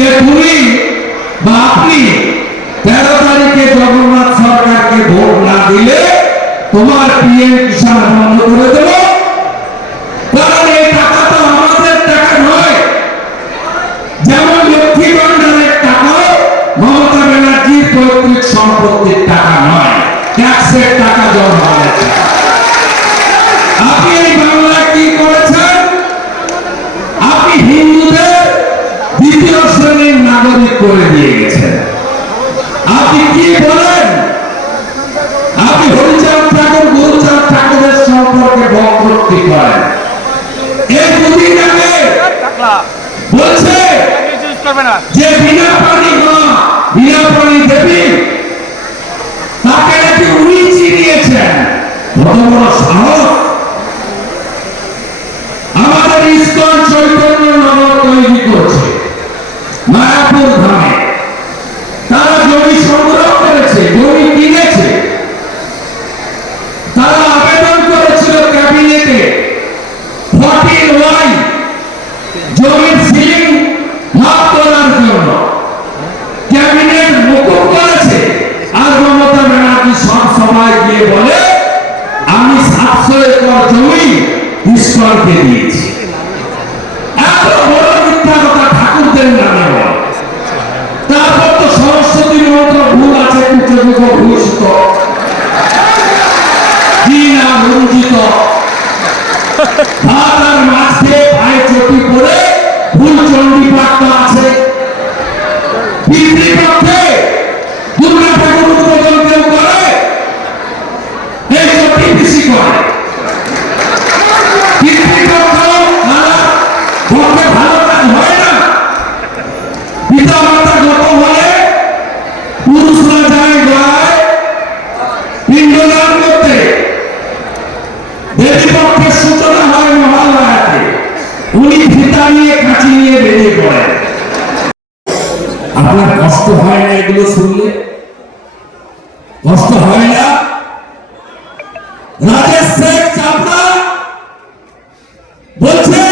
যে তুমি বা আপনি তেরো তারিখে জগন্নাথ সরকারকে ভোট না দিলে তোমার পিএম কিষাণ বন্ধ করে দেব। দিয়ে গেছেন আপনি কি বলেন? আপনি হরিচাঁদ ঠাকুর, গুরুচাঁদ ঠাকুরের সম্পর্কে বক্তব্য করেন। মায়াপুর ধামে। ইস্কনকে দিয়েছি। এত বড় মিথ্যা কথা ঠাকুরদের নামে তারপর তো সরস্বতী মন্ত্র ভুল আছে ভূষিত। আছে। পিতৃপক্ষে দুর্গা ঠাকুর উদ্বোধন কেউ করে এই চটি বেশি করে পিতৃপক্ষ তারা পক্ষে ভালো কাজ হয় না পিতা মাতা গত হলে পুরুষরা যায় গায় পিণ্ডদান করতে দেবী পক্ষের সূচনা হয় মহালয়াতে উনি ফিতা নিয়ে কাঁচি নিয়ে বেরিয়ে পড়েন আপনার কষ্ট হয় না এগুলো শুনলে? কষ্ট হয় না? রাজেশ চাপড়া বলছে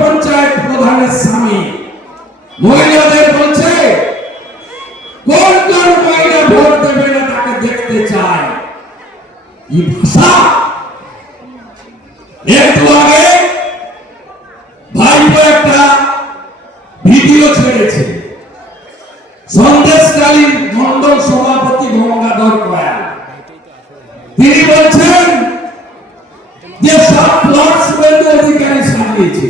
পঞ্চায়েত প্রধানের স্বামী মহিলাদের বলছে কোন কোন মহিলা ভোট দেবে না তাকে দেখতে চায় ভাষা একটু আগে ভাইপো একটা ভিডিও ছেড়েছে। সন্দেশকালীন মন্ডল সভাপতি গঙ্গাধর কয়াল তিনি বলছেন যে সব প্লট অধিকারী সাজিয়েছে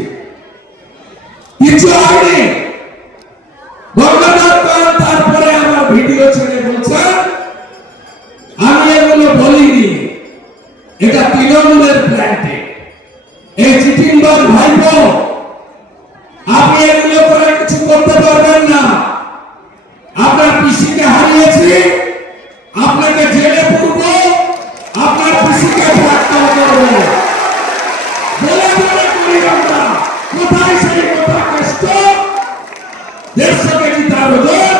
কিছু হয়নি এটা তৃণমূলের প্ল্যান্টে। এই চিটিংবাজ ভাইপো, আপনি এগুলো করে কিছু করতে পারবেন না। আপনার পিসিকে হারিয়েছি, আপনাকে জেলে পুরব, আপনার পিসিকে ফ্যাক্টর করব বলে বলে করি আমরা কোথায় সেই কথা কষ্ট? দেড়শো কেজি তার ওজন।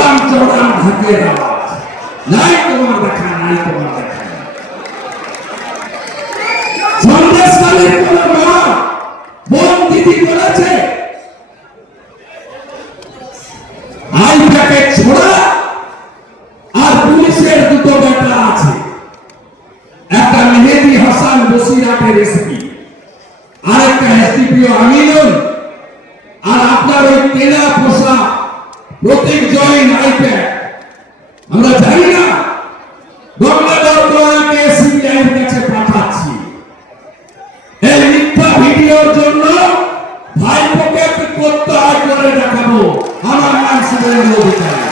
আওয়াজ নাই তোমার দেখা, নাই তোমার দেখা। আর একটা মেহেদি হাসান বসিরাটের এসপি আর আপনার ওই কেনা পোষা প্রতীক জৈন আইপ্যাড। আমরা জানি ఆశీర్వదం లోపుతాయి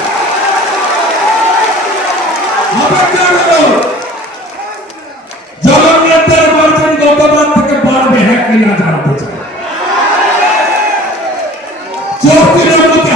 అబద్ధాలలో జగన్నందర్ మార్గం గొప్ప మార్గం బాడ में है कहना चाहते थे चौथी